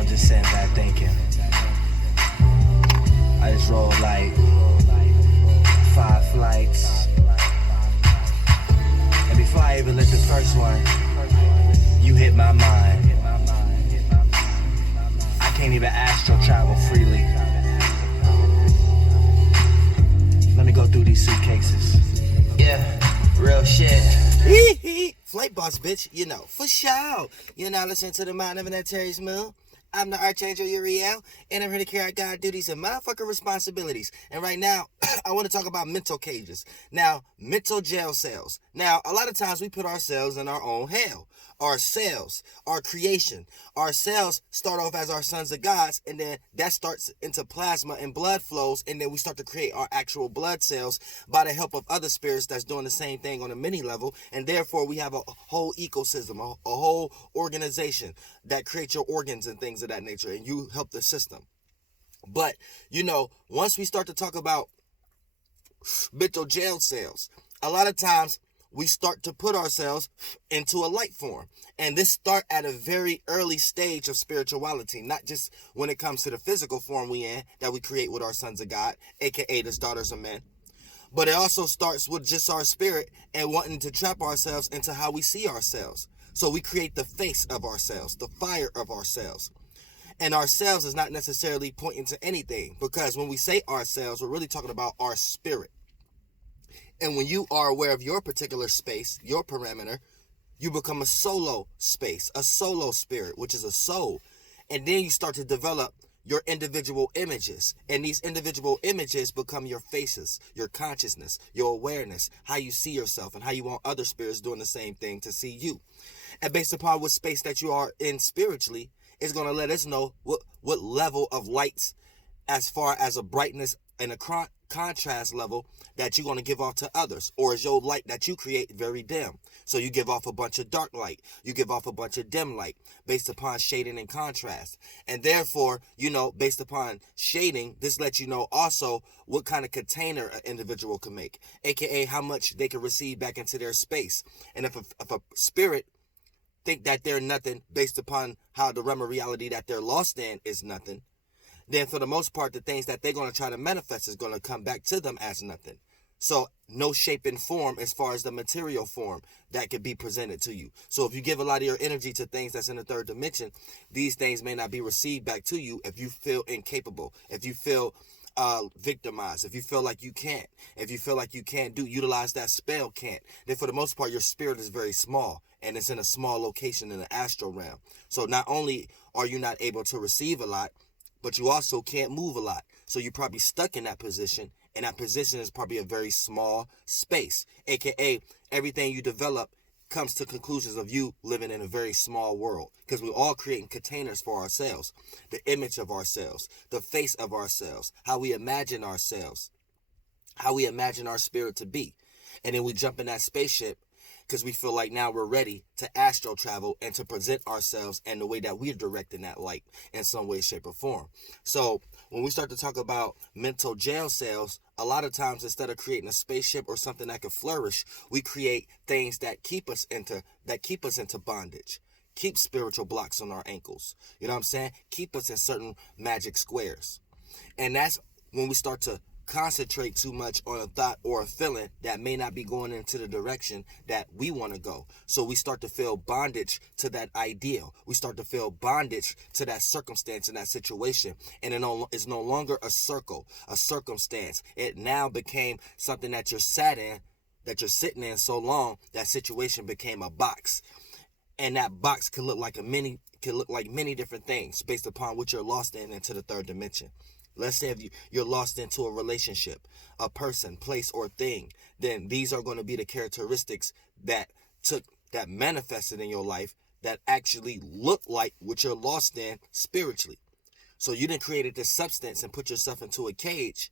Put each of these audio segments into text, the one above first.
I'm just sitting back thinking. I just rolled like 5 flights. And before I even lit the first one, you hit my mind. I can't even astral travel freely. Let me go through these suitcases. Yeah, real shit. Flight boss, bitch, you know, for sure. You're now listening to the Mind of an Terry's Mill. I'm the Archangel Uriel, and I'm here to carry out God's duties and motherfucking responsibilities. And right now, I want to talk about mental cages. Now, mental jail cells. Now, a lot of times we put ourselves in our own hell. Our cells, our creation. Our cells start off as our sons of gods, and then that starts into plasma and blood flows, and then we start to create our actual blood cells by the help of other spirits that's doing the same thing on a mini level, and therefore we have a whole ecosystem, a whole organization that creates your organs and things of that nature, and you help the system. But, you know, once we start to talk about mental jail cells, a lot of times we start to put ourselves into a light form. And this start at a very early stage of spirituality, not just when it comes to the physical form we in, that we create with our sons of God, aka the daughters of men. But it also starts with just our spirit and wanting to trap ourselves into how we see ourselves. So we create the face of ourselves, the fire of ourselves. And ourselves is not necessarily pointing to anything, because when we say ourselves, we're really talking about our spirit. And when you are aware of your particular space, your parameter, you become a solo space, a solo spirit, which is a soul. And then you start to develop your individual images. And these individual images become your faces, your consciousness, your awareness, how you see yourself, and how you want other spirits doing the same thing to see you. And based upon what space that you are in spiritually, it's going to let us know what level of lights, as far as a brightness and a contrast level, that you're going to give off to others. Or is your light that you create very dim? So you give off a bunch of dark light. You give off a bunch of dim light based upon shading and contrast. And therefore, you know, based upon shading, this lets you know also what kind of container an individual can make, aka how much they can receive back into their space. And if a spirit think that they're nothing based upon how the realm of reality that they're lost in is nothing, then for the most part, the things that they're going to try to manifest is going to come back to them as nothing. So no shape and form as far as the material form that could be presented to you. So if you give a lot of your energy to things that's in the third dimension, these things may not be received back to you if you feel incapable, if you feel victimized, if you feel like you can't, if you feel like you can't utilize that spell can't, then for the most part, your spirit is very small, and it's in a small location in the astral realm. So not only are you not able to receive a lot, but you also can't move a lot. So you're probably stuck in that position, and that position is probably a very small space, aka everything you develop comes to conclusions of you living in a very small world, because we're all creating containers for ourselves, the image of ourselves, the face of ourselves, how we imagine ourselves, how we imagine our spirit to be. And then we jump in that spaceship because we feel like now we're ready to astral travel and to present ourselves in the way that we're directing that light in some way, shape, or form. So when we start to talk about mental jail cells, a lot of times instead of creating a spaceship or something that could flourish, we create things that keep us into bondage, keep spiritual blocks on our ankles. You know what I'm saying? Keep us in certain magic squares. And that's when we start to concentrate too much on a thought or a feeling that may not be going into the direction that we want to go. So we start to feel bondage to that ideal. We start to feel bondage to that circumstance and that situation. And it's no longer a circle, a circumstance. It now became something that you're sitting in so long, that situation became a box. And that box could look like many different things based upon what you're lost in into the third dimension. Let's say if you're lost into a relationship, a person, place, or thing, then these are going to be the characteristics that manifested in your life that actually look like what you're lost in spiritually. So you didn't create this substance and put yourself into a cage,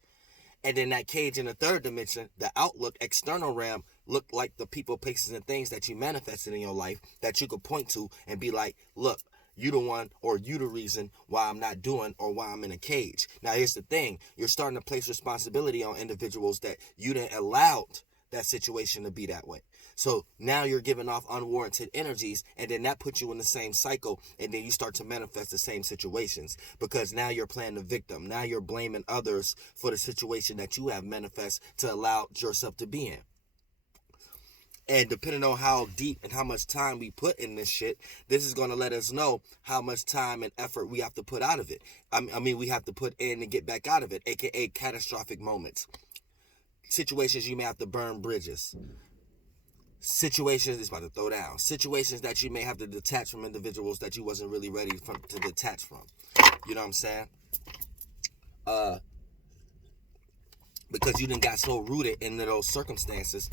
and then that cage in the third dimension, the outlook, external realm, looked like the people, places, and things that you manifested in your life that you could point to and be like, look, you the one, or you the reason why I'm not doing or why I'm in a cage. Now, here's the thing. You're starting to place responsibility on individuals that you didn't allow that situation to be that way. So now you're giving off unwarranted energies, and then that puts you in the same cycle, and then you start to manifest the same situations, because now you're playing the victim. Now you're blaming others for the situation that you have manifest to allow yourself to be in. And depending on how deep and how much time we put in this shit, this is going to let us know how much time and effort we have to put out of it. I mean, we have to put in and get back out of it, aka catastrophic moments. Situations you may have to burn bridges. Situations, it's about to throw down. Situations that you may have to detach from individuals that you wasn't really ready to detach from. You know what I'm saying? Because you done got so rooted into those circumstances,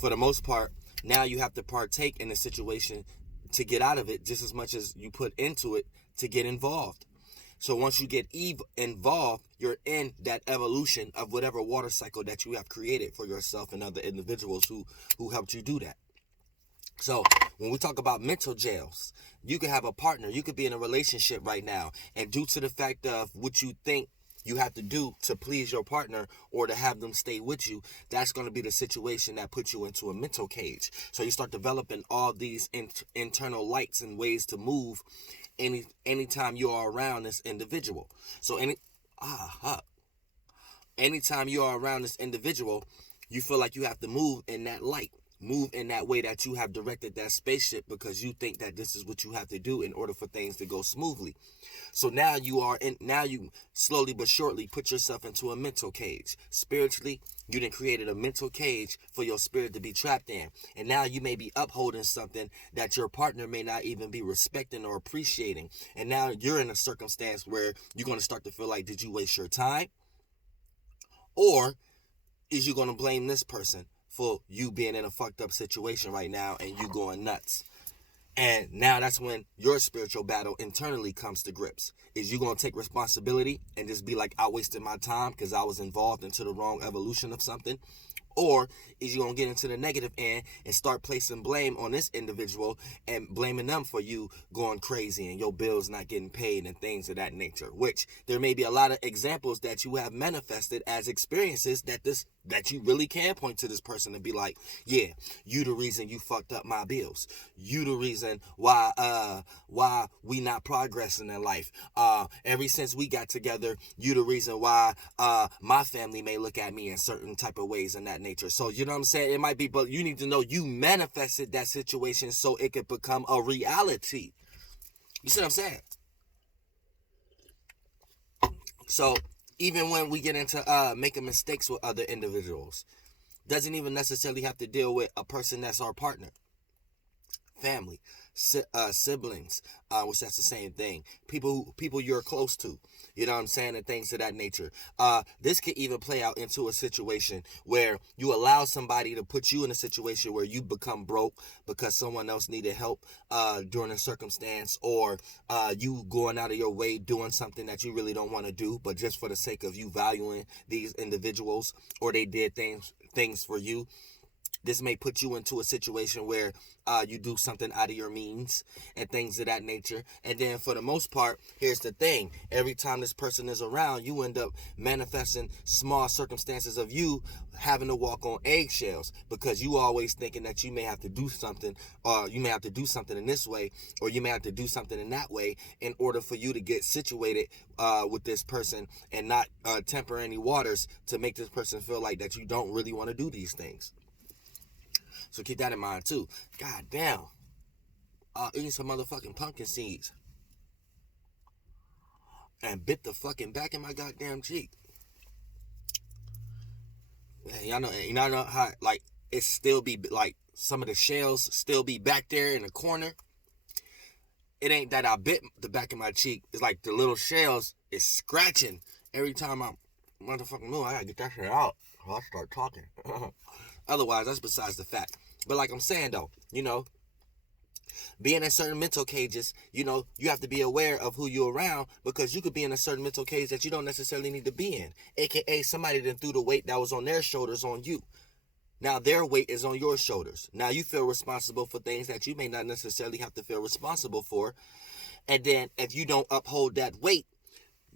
for the most part, now you have to partake in the situation to get out of it just as much as you put into it to get involved. So once you get involved, you're in that evolution of whatever water cycle that you have created for yourself and other individuals who helped you do that. So when we talk about mental jails, you could have a partner, you could be in a relationship right now, and due to the fact of what you think you have to do to please your partner or to have them stay with you, that's going to be the situation that puts you into a mental cage. So you start developing all these internal lights and ways to move anytime you are around this individual. So anytime you are around this individual, you feel like you have to move in that light. Move in that way that you have directed that spaceship, because you think that this is what you have to do in order for things to go smoothly. So now you slowly but surely put yourself into a mental cage. Spiritually, you done created a mental cage for your spirit to be trapped in. And now you may be upholding something that your partner may not even be respecting or appreciating. And now you're in a circumstance where you're going to start to feel like, did you waste your time? Or is you going to blame this person for you being in a fucked up situation right now and you going nuts? And now that's when your spiritual battle internally comes to grips. Is you going to take responsibility and just be like, I wasted my time because I was involved into the wrong evolution of something? Or is you going to get into the negative end and start placing blame on this individual and blaming them for you going crazy and your bills not getting paid and things of that nature? Which there may be a lot of examples that you have manifested as experiences that you really can point to this person and be like, yeah, you the reason you fucked up my bills. You the reason why we not progressing in life. Ever since we got together, you the reason why my family may look at me in certain type of ways and that nature. So you know what I'm saying? It might be, but you need to know you manifested that situation so it could become a reality. You see what I'm saying? So even when we get into making mistakes with other individuals, doesn't even necessarily have to deal with a person that's our partner. Family, siblings, which that's the same thing. People you're close to, you know what I'm saying, and things of that nature. This could even play out into a situation where you allow somebody to put you in a situation where you become broke because someone else needed help during a circumstance, or you going out of your way doing something that you really don't want to do, but just for the sake of you valuing these individuals, or they did things for you. This may put you into a situation where you do something out of your means and things of that nature. And then for the most part, here's the thing. Every time this person is around, you end up manifesting small circumstances of you having to walk on eggshells, because you always thinking that you may have to do something, or you may have to do something in this way, or you may have to do something in that way in order for you to get situated with this person, and not temper any waters to make this person feel like that you don't really want to do these things. So keep that in mind too. God damn. Eating some motherfucking pumpkin seeds. And bit the fucking back of my goddamn cheek. Yeah, y'all know how, like, it still be, like, some of the shells still be back there in the corner. It ain't that I bit the back of my cheek. It's like the little shells is scratching every time I'm motherfucking move. I gotta get that shit out before I start talking. Otherwise, that's besides the fact. But like I'm saying though, you know, being in certain mental cages, you know, you have to be aware of who you're around, because you could be in a certain mental cage that you don't necessarily need to be in. AKA somebody that threw the weight that was on their shoulders on you. Now their weight is on your shoulders. Now you feel responsible for things that you may not necessarily have to feel responsible for. And then if you don't uphold that weight,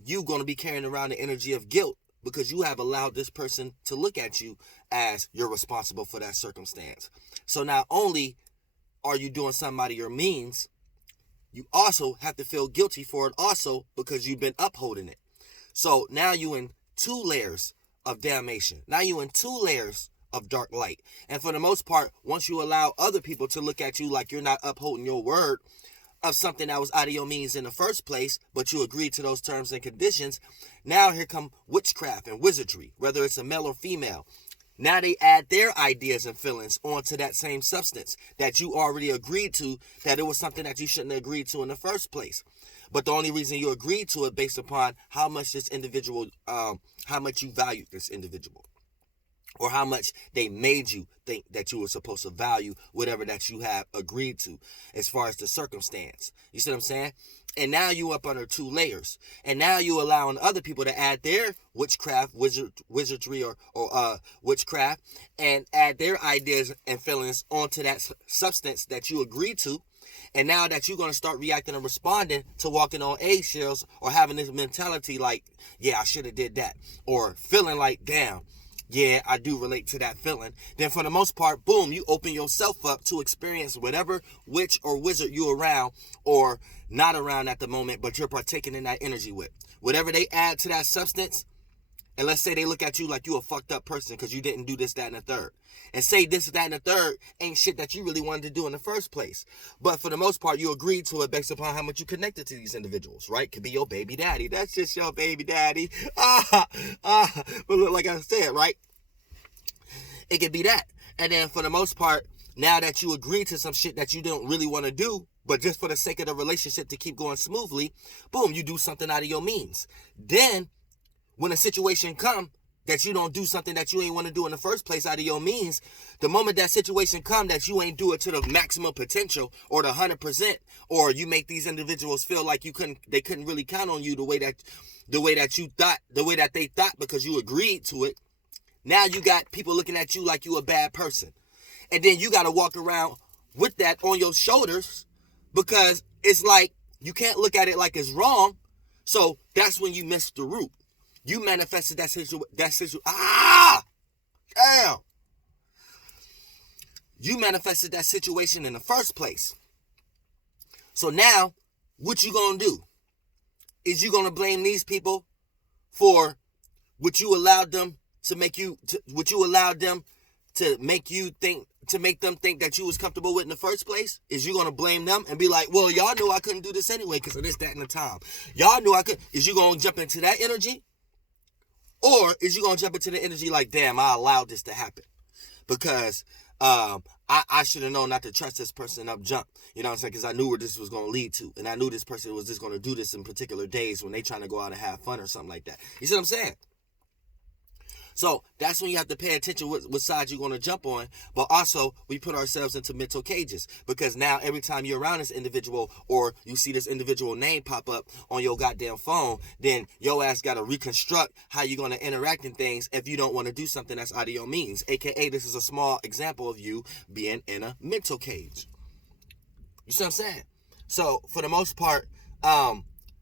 you're going to be carrying around the energy of guilt, because you have allowed this person to look at you as you're responsible for that circumstance. So not only are you doing something out of your means, you also have to feel guilty for it also because you've been upholding it. So now you in 2 layers of damnation. Now you in 2 layers of dark light. And for the most part, once you allow other people to look at you like you're not upholding your word of something that was out of your means in the first place, but you agreed to those terms and conditions, now here come witchcraft and wizardry, whether it's a male or female. Now they add their ideas and feelings onto that same substance that you already agreed to, that it was something that you shouldn't have agreed to in the first place. But the only reason you agreed to it based upon how much this individual, how much you valued this individual, or how much they made you think that you were supposed to value whatever that you have agreed to as far as the circumstance. You see what I'm saying? And now you up under 2 layers. And now you allowing other people to add their witchcraft, wizardry or witchcraft, and add their ideas and feelings onto that substance that you agreed to. And now that you're going to start reacting and responding to walking on eggshells, or having this mentality like, yeah, I should have did that, or feeling like, damn, yeah, I do relate to that feeling, then for the most part, boom, you open yourself up to experience whatever witch or wizard you're around or not around at the moment, but you're partaking in that energy with. Whatever they add to that substance, and let's say they look at you like you a fucked up person because you didn't do this, that, and the third. And say this, that, and the third ain't shit that you really wanted to do in the first place. But for the most part, you agreed to it based upon how much you connected to these individuals, right? Could be your baby daddy. That's just your baby daddy. But look, like I said, right? It could be that. And then for the most part, now that you agreed to some shit that you don't really want to do, but just for the sake of the relationship to keep going smoothly, boom, you do something out of your means. Then, when a situation come that you don't do something that you ain't want to do in the first place out of your means, the moment that situation come that you ain't do it to the maximum potential or the 100%, or you make these individuals feel like they couldn't really count on you the way that they thought because you agreed to it. Now you got people looking at you like you a bad person. And then you got to walk around with that on your shoulders because it's like you can't look at it like it's wrong. So that's when you miss the root. You manifested that situation. Damn. You manifested that situation in the first place. So now, what you gonna do? Is you gonna blame these people for what you allowed them to make you, to make them think that you was comfortable with in the first place? Is you gonna blame them and be like, well, y'all knew I couldn't do this anyway because of this, that, and the time. Y'all knew I could. Is you gonna jump into that energy? Or is you going to jump into the energy like, damn, I allowed this to happen because I should have known not to trust this person up jump. You know what I'm saying? Because I knew where this was going to lead to. And I knew this person was just going to do this in particular days when they trying to go out and have fun or something like that. You see what I'm saying? So that's when you have to pay attention what side you're going to jump on. But also, we put ourselves into mental cages. Because now every time you're around this individual or you see this individual name pop up on your goddamn phone, then your ass got to reconstruct how you're going to interact in things if you don't want to do something that's out of your means. AKA, this is a small example of you being in a mental cage. You see what I'm saying? So, for the most part,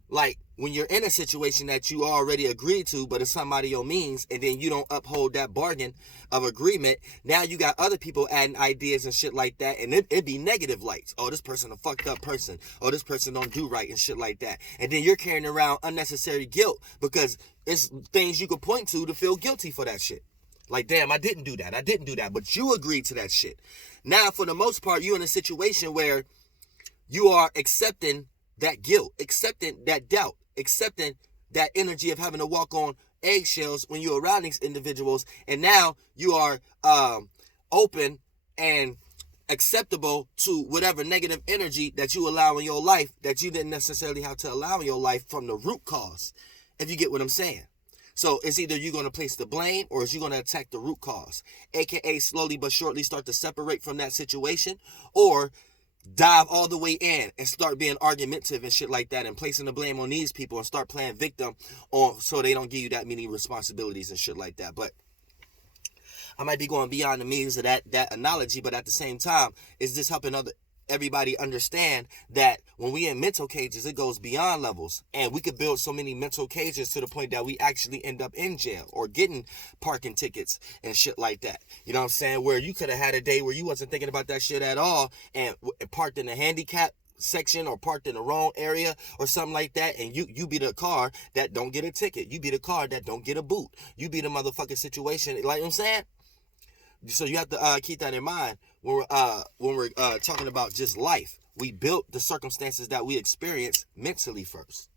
like, when you're in a situation that you already agreed to, but it's something out of your means, and then you don't uphold that bargain of agreement, now you got other people adding ideas and shit like that, and it be negative lights. Oh, this person a fucked up person. Oh, this person don't do right and shit like that. And then you're carrying around unnecessary guilt because it's things you could point to feel guilty for that shit. Like, damn, I didn't do that. But you agreed to that shit. Now, for the most part, you're in a situation where you are accepting that guilt, accepting that doubt, accepting that energy of having to walk on eggshells when you're around these individuals, and now you are open and acceptable to whatever negative energy that you allow in your life that you didn't necessarily have to allow in your life from the root cause, if you get what I'm saying. So it's either you're going to place the blame or is you going to attack the root cause, aka slowly but surely start to separate from that situation, or dive all the way in and start being argumentative and shit like that and placing the blame on these people and start playing victim on so they don't give you that many responsibilities and shit like that. But I might be going beyond the means of that analogy, but at the same time, is this helping everybody understand that when we in mental cages, it goes beyond levels, and we could build so many mental cages to the point that we actually end up in jail or getting parking tickets and shit like that. You know what I'm saying? Where you could have had a day where you wasn't thinking about that shit at all and parked in a handicap section or parked in the wrong area or something like that, and you be the car that don't get a ticket. You be the car that don't get a boot. You be the motherfucking situation. Like what I'm saying? So you have to keep that in mind when we're talking about just life. We built the circumstances that we experience mentally first.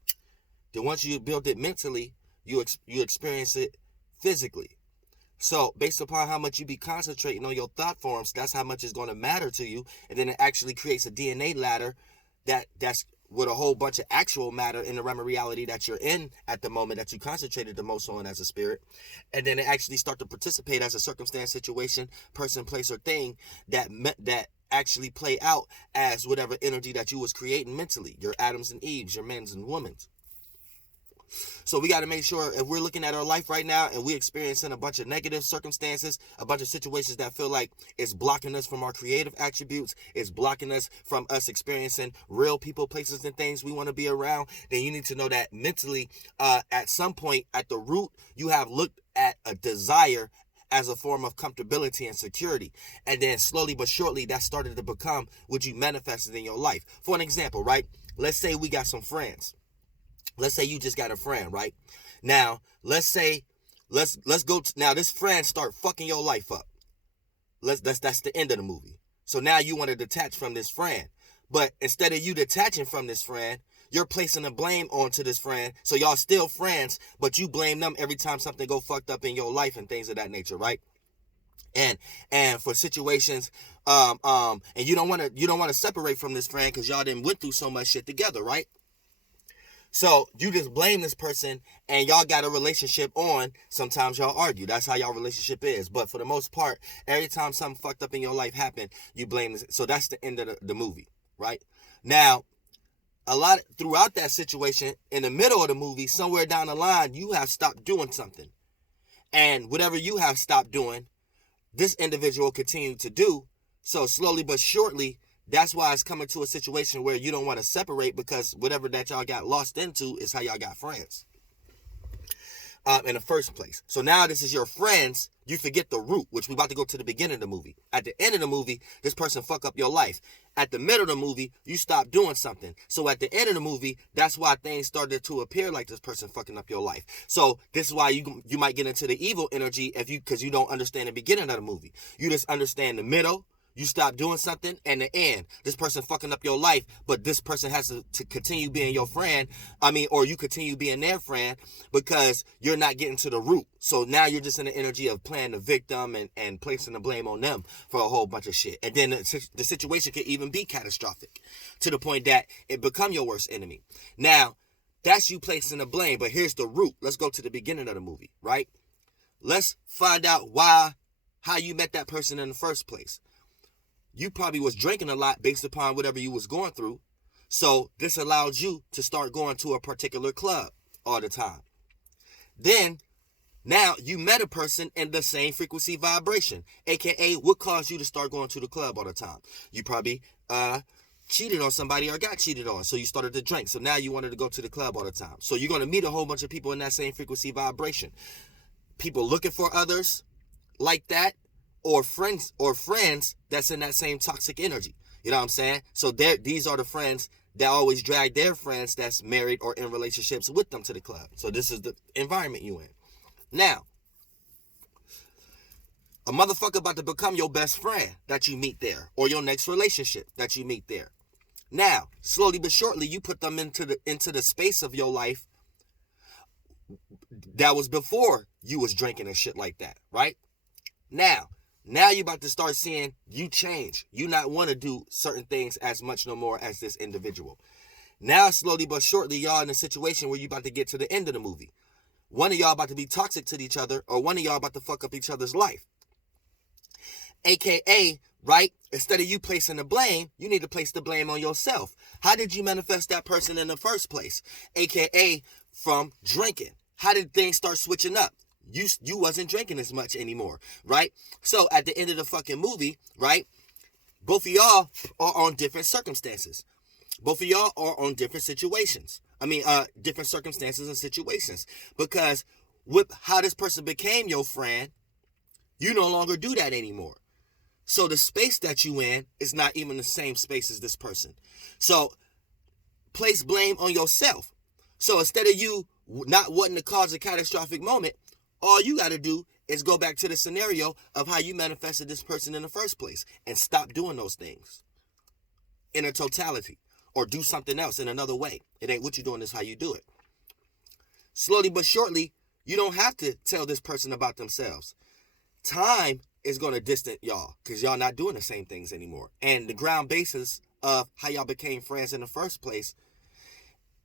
Then once you build it mentally, you experience it physically. So based upon how much you be concentrating on your thought forms, that's how much is going to matter to you. And then it actually creates a DNA ladder that's with a whole bunch of actual matter in the realm of reality that you're in at the moment that you concentrated the most on as a spirit. And then it actually start to participate as a circumstance, situation, person, place, or thing that actually play out as whatever energy that you was creating mentally. Your Adams and Eves, your men's and women's. So we got to make sure if we're looking at our life right now and we're experiencing a bunch of negative circumstances, a bunch of situations that feel like it's blocking us from our creative attributes, it's blocking us from us experiencing real people, places, and things we want to be around, then you need to know that mentally, at some point, at the root, you have looked at a desire as a form of comfortability and security. And then slowly but surely, that started to become what you manifested in your life. For an example, right? Let's say we got some friends. Let's say you just got a friend, right? Now, let's go now this friend start fucking your life up. That's the end of the movie. So now you want to detach from this friend. But instead of you detaching from this friend, you're placing the blame onto this friend. So y'all still friends, but you blame them every time something go fucked up in your life and things of that nature, right? And for situations, and you don't want to separate from this friend because y'all done went through so much shit together, right? So you just blame this person and y'all got a relationship on. Sometimes y'all argue. That's how y'all relationship is. But for the most part, every time something fucked up in your life happened, you blame this. So that's the end of the movie, right? Now, throughout that situation, in the middle of the movie, somewhere down the line, you have stopped doing something. And whatever you have stopped doing, this individual continued to do. So slowly but surely, that's why it's coming to a situation where you don't want to separate, because whatever that y'all got lost into is how y'all got friends in the first place. So now this is your friends. You forget the root, which we about to go to the beginning of the movie. At the end of the movie, this person fuck up your life. At the middle of the movie, you stop doing something. So at the end of the movie, that's why things started to appear like this person fucking up your life. So this is why you might get into the evil energy because you don't understand the beginning of the movie. You just understand the middle. You stop doing something, and the end. This person fucking up your life, but this person has to continue being your friend. Or you continue being their friend because you're not getting to the root. So now you're just in the energy of playing the victim and placing the blame on them for a whole bunch of shit. And then the situation could even be catastrophic to the point that it become your worst enemy. Now, that's you placing the blame, but here's the root. Let's go to the beginning of the movie, right? Let's find out how you met that person in the first place. You probably was drinking a lot based upon whatever you was going through. So this allowed you to start going to a particular club all the time. Then, now you met a person in the same frequency vibration, aka what caused you to start going to the club all the time? You probably cheated on somebody or got cheated on, so you started to drink. So now you wanted to go to the club all the time. So you're going to meet a whole bunch of people in that same frequency vibration. People looking for others like that, or friends that's in that same toxic energy. You know what I'm saying? So these are the friends that always drag their friends that's married or in relationships with them to the club. So this is the environment you in. Now, a motherfucker about to become your best friend that you meet there, or your next relationship that you meet there. Now, slowly but shortly, you put them into the space of your life that was before you was drinking and shit like that, right? Now you're about to start seeing you change. You not want to do certain things as much no more as this individual. Now, slowly but shortly, y'all in a situation where you about to get to the end of the movie. One of y'all about to be toxic to each other, or one of y'all about to fuck up each other's life. AKA, right? Instead of you placing the blame, you need to place the blame on yourself. How did you manifest that person in the first place? AKA from drinking. How did things start switching up? You wasn't drinking as much anymore, right? So at the end of the fucking movie, right, both of y'all are on different circumstances. Both of y'all are on different situations. Different circumstances and situations. Because with how this person became your friend, you no longer do that anymore. So the space that you in is not even the same space as this person. So place blame on yourself. So instead of you not wanting to cause a catastrophic moment, all you got to do is go back to the scenario of how you manifested this person in the first place and stop doing those things in a totality, or do something else in another way. It ain't what you're doing, it's how you do it. Slowly but surely, you don't have to tell this person about themselves. Time is going to distance y'all because y'all not doing the same things anymore. And the ground basis of how y'all became friends in the first place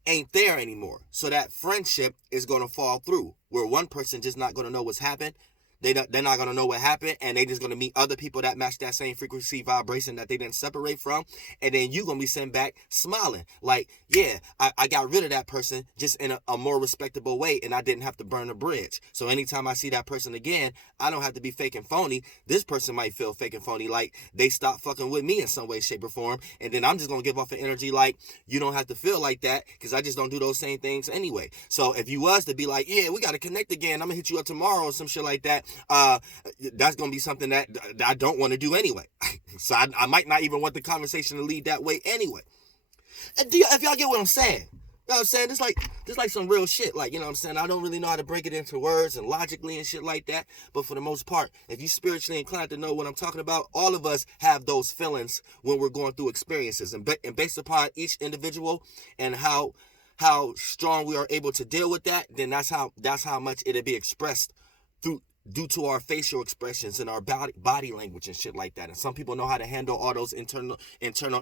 ain't there anymore. So that friendship is going to fall through, where one person just not going to know what's happened. They're not going to know what happened, and they just going to meet other people that match that same frequency vibration that they didn't separate from, and then you going to be sent back smiling. Like, yeah, I got rid of that person just in a more respectable way, and I didn't have to burn a bridge. So anytime I see that person again, I don't have to be fake and phony. This person might feel fake and phony, like they stopped fucking with me in some way, shape, or form, and then I'm just going to give off an energy like, you don't have to feel like that, because I just don't do those same things anyway. So if you was to be like, yeah, we got to connect again, I'm going to hit you up tomorrow or some shit like that, that's going to be something that I don't want to do anyway. So I might not even want the conversation to lead that way anyway. And if y'all get what I'm saying, you know what I'm saying? This like some real shit. Like, you know what I'm saying? I don't really know how to break it into words and logically and shit like that. But for the most part, if you spiritually inclined to know what I'm talking about, all of us have those feelings when we're going through experiences. And based upon each individual and how strong we are able to deal with that, then that's how much it'll be expressed due to our facial expressions and our body language and shit like that. And some people know how to handle all those internal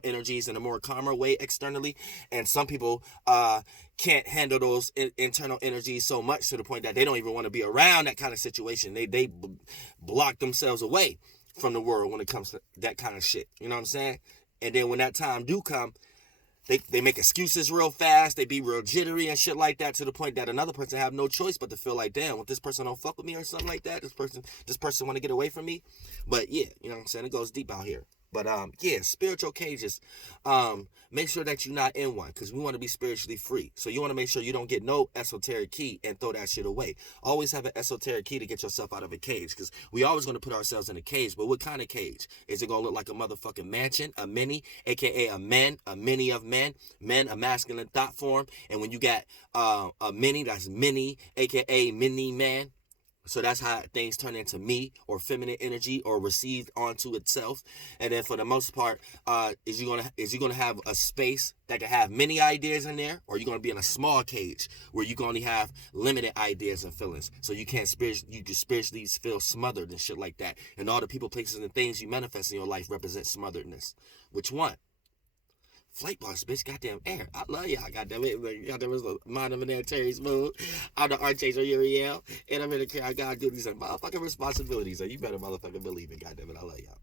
energies in a more calmer way externally, and some people can't handle those internal energies so much to the point that they don't even want to be around that kind of situation. They block themselves away from the world when it comes to that kind of shit. You know what I'm saying? And then when that time do come, They make excuses real fast. They be real jittery and shit like that, to the point that another person have no choice but to feel like, damn, if this person don't fuck with me or something like that, this person want to get away from me. But yeah, you know what I'm saying? It goes deep out here. But yeah, spiritual cages. Make sure that you're not in one, because we want to be spiritually free. So you want to make sure you don't get no esoteric key and throw that shit away. Always have an esoteric key to get yourself out of a cage, because we always going to put ourselves in a cage. But what kind of cage? Is it going to look like a motherfucking mansion, a mini, aka a mini of men, a masculine thought form? And when you got a mini, that's mini, aka mini man. So that's how things turn into me, or feminine energy, or received onto itself. And then for the most part, is you gonna have a space that can have many ideas in there, or you're gonna be in a small cage where you can only have limited ideas and feelings. So you can spiritually feel smothered and shit like that. And all the people, places, and things you manifest in your life represent smotheredness. Which one? Flight boss, bitch, goddamn air. I love y'all, goddamn it. Goddamn, it's the mind of an Terry Smooth. I'm the archangel Uriel, and I'm here to carry out God duties and motherfucking responsibilities. So you better motherfucking believe it, goddamn it. I love y'all.